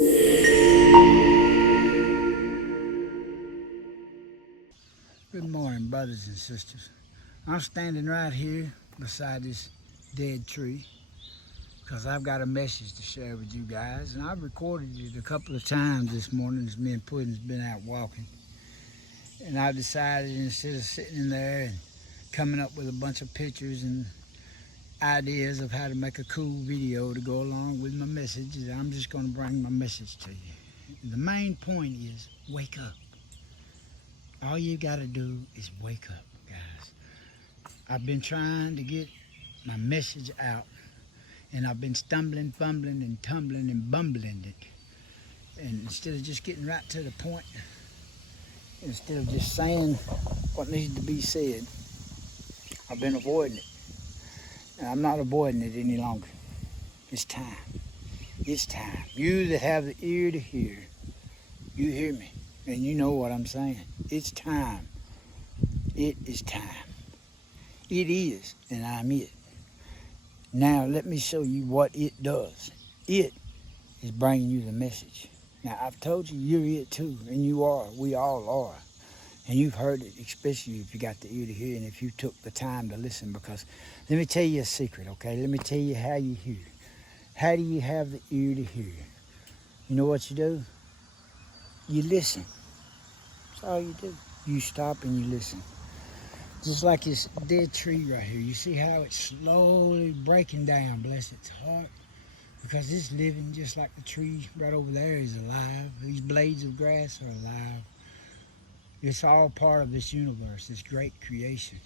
Good morning, brothers and sisters. I'm standing right here beside this dead tree because I've got a message to share with you guys, and I've recorded it a couple of times this morning as me and Puddin's been out walking. And I decided, instead of sitting in there and coming up with a bunch of pictures and ideas of how to make a cool video to go along with my message, I'm just going to bring my message to you. The main point is wake up. All you got to do is wake up, guys. I've been trying to get my message out, and I've been stumbling, fumbling, and tumbling and bumbling it. And instead of just getting right to the point, instead of just saying what needs to be said, I've been avoiding it. And I'm not avoiding it any longer. It's time. It's time. You that have the ear to hear, you hear me. And you know what I'm saying. It's time. It is time. It is, and I'm it. Now let me show you what it does. It is bringing you the message. Now I've told you you're it too, and you are. We all are. And you've heard it, especially if you got the ear to hear and if you took the time to listen. Because let me tell you a secret, okay? Let me tell you how you hear. How do you have the ear to hear? You know what you do? You listen. That's all you do. You stop and you listen. Just like this dead tree right here. You see how it's slowly breaking down, bless its heart? Because it's living just like the tree right over there is alive. These blades of grass are alive. It's all part of this universe, this great creation.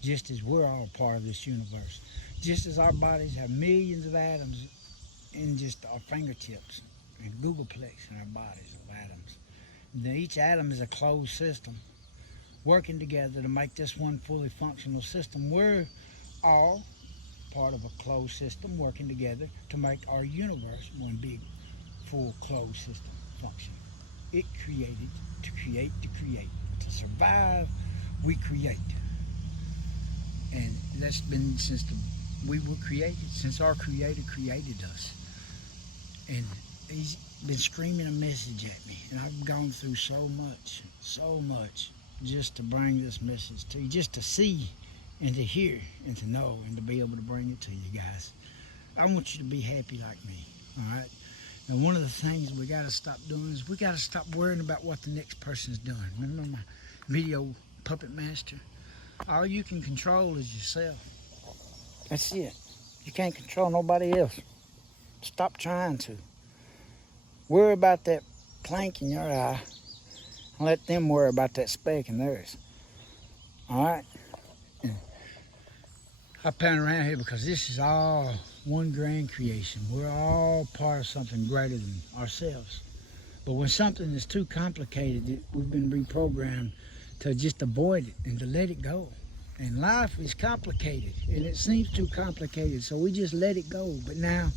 Just as we're all part of this universe. Just as our bodies have millions of atoms in just our fingertips and Googleplex in our bodies of atoms. Then each atom is a closed system working together to make this one fully functional system. We're all part of a closed system working together to make our universe one big, full closed system function. It created to create to create. To survive, we create. And that's been since we were created, since our Creator created us. And He's been screaming a message at me. And I've gone through so much, just to bring this message to you, just to see and to hear and to know and to be able to bring it to you guys. I want you to be happy like me, all right? And one of the things we got to stop doing is we got to stop worrying about what the next person's doing. Remember my video puppet master? All you can control is yourself. That's it. You can't control nobody else. Stop trying to. Worry about that plank in your eye and let them worry about that speck in theirs. All right? And I pan around here because this is all one grand creation. We're all part of something greater than ourselves. But when something is too complicated, we've been reprogrammed to just avoid it and to let it go. And life is complicated, and it seems too complicated, so we just let it go. But now,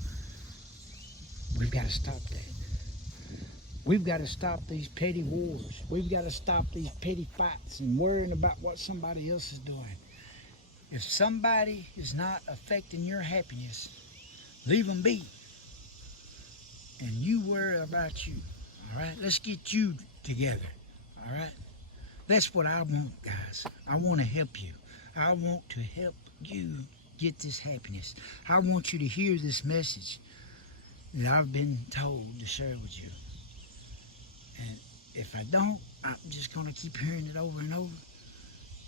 we've got to stop that. We've got to stop these petty wars. We've got to stop these petty fights and worrying about what somebody else is doing. If somebody is not affecting your happiness, leave them be. And you worry about you, all right? Let's get you together, all right? That's what I want, guys. I want to help you. I want to help you get this happiness. I want you to hear this message that I've been told to share with you. And if I don't, I'm just going to keep hearing it over and over.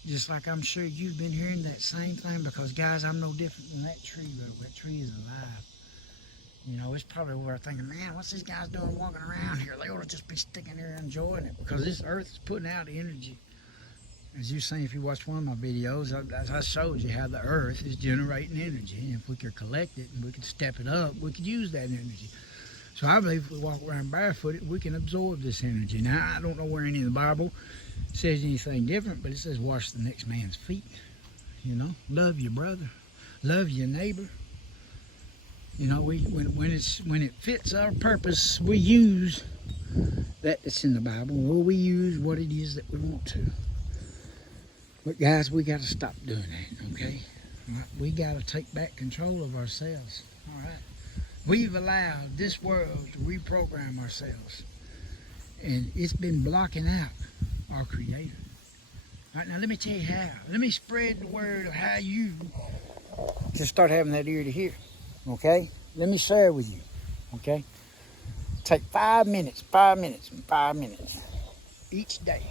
Just like I'm sure you've been hearing that same thing, because, guys, I'm no different than that tree. That tree is alive. You know, it's probably over there thinking, man, what's these guys doing walking around here? They ought to just be sticking there enjoying it, because this earth is putting out energy. As you've seen if you watched one of my videos, I showed you how the earth is generating energy. And if we could collect it and we could step it up, we could use that energy. So I believe if we walk around barefooted, we can absorb this energy. Now, I don't know where any of the Bible says anything different, but it says wash the next man's feet. You know, love your brother, love your neighbor. You know, when it fits our purpose, we use that that's in the Bible, or we use what it is that we want to. But guys, we got to stop doing that, okay? All right? We got to take back control of ourselves, all right? We've allowed this world to reprogram ourselves, and it's been blocking out our Creator. All right, now let me tell you how. Let me spread the word of how you can start having that ear to hear, okay? Let me share with you, okay? Take 5 minutes each day,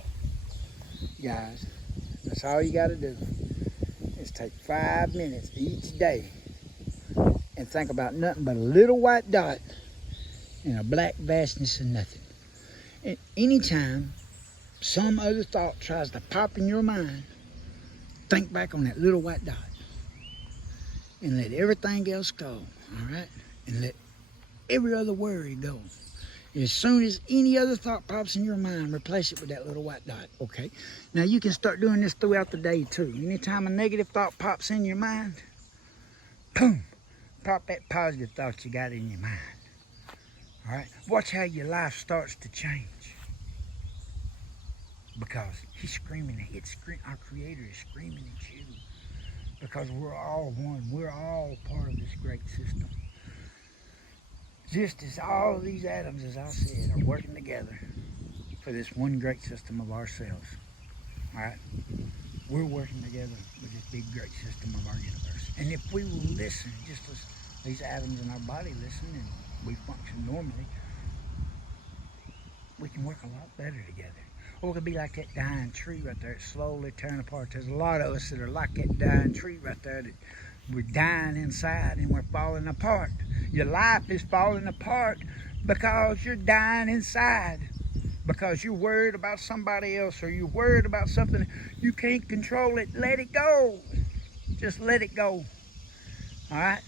guys. That's all you got to do is take 5 minutes each day and think about nothing but a little white dot and a black vastness of nothing. And anytime some other thought tries to pop in your mind, think back on that little white dot and let everything else go, all right? And let every other worry go. As soon as any other thought pops in your mind, replace it with that little white dot, okay? Now, you can start doing this throughout the day, too. Anytime a negative thought pops in your mind, boom, pop that positive thought you got in your mind, all right? Watch how your life starts to change. Because he's screaming, our Creator is screaming at you. Because we're all one. We're all part of this great system. Just as all these atoms, as I said, are working together for this one great system of ourselves. All right? We're working together with this big great system of our universe. And if we will listen, just as these atoms in our body listen and we function normally, we can work a lot better together. Or it could be like that dying tree right there. It's slowly tearing apart. There's a lot of us that are like that dying tree right there, that we're dying inside and we're falling apart. Your life is falling apart because you're dying inside. Because you're worried about somebody else, or you're worried about something. You can't control it. Let it go. Just let it go. All right?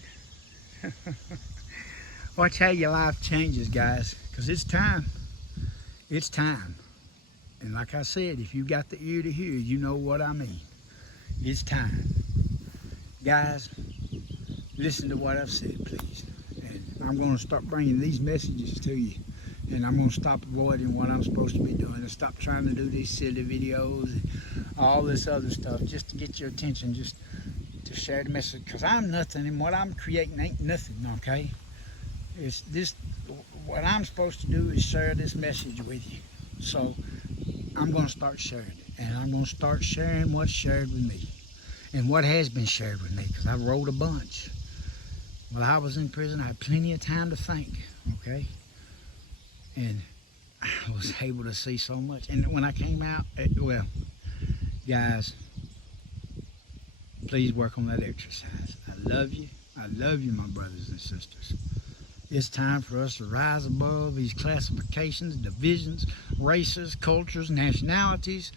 Watch how your life changes, guys. Because it's time. It's time. And like I said, if you got the ear to hear, you know what I mean. It's time. Guys, listen to what I've said, please. And I'm going to start bringing these messages to you. And I'm going to stop avoiding what I'm supposed to be doing and stop trying to do these silly videos and all this other stuff just to get your attention, just to share the message. Because I'm nothing, and what I'm creating ain't nothing, okay? It's this, what I'm supposed to do is share this message with you. So I'm going to start sharing it. And I'm going to start sharing what's shared with me. And what has been shared with me, because I wrote a bunch. While I was in prison, I had plenty of time to think, okay? And I was able to see so much. And when I came out, well, guys, please work on that exercise. I love you. I love you, my brothers and sisters. It's time for us to rise above these classifications, divisions, races, cultures, nationalities,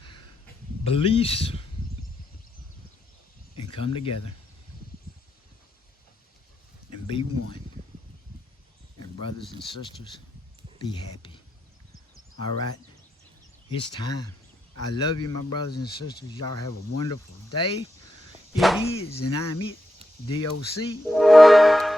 beliefs, and come together and be one. And brothers and sisters, be happy. All right? It's time. I love you, my brothers and sisters. Y'all have a wonderful day. It is, and I'm it. DOC.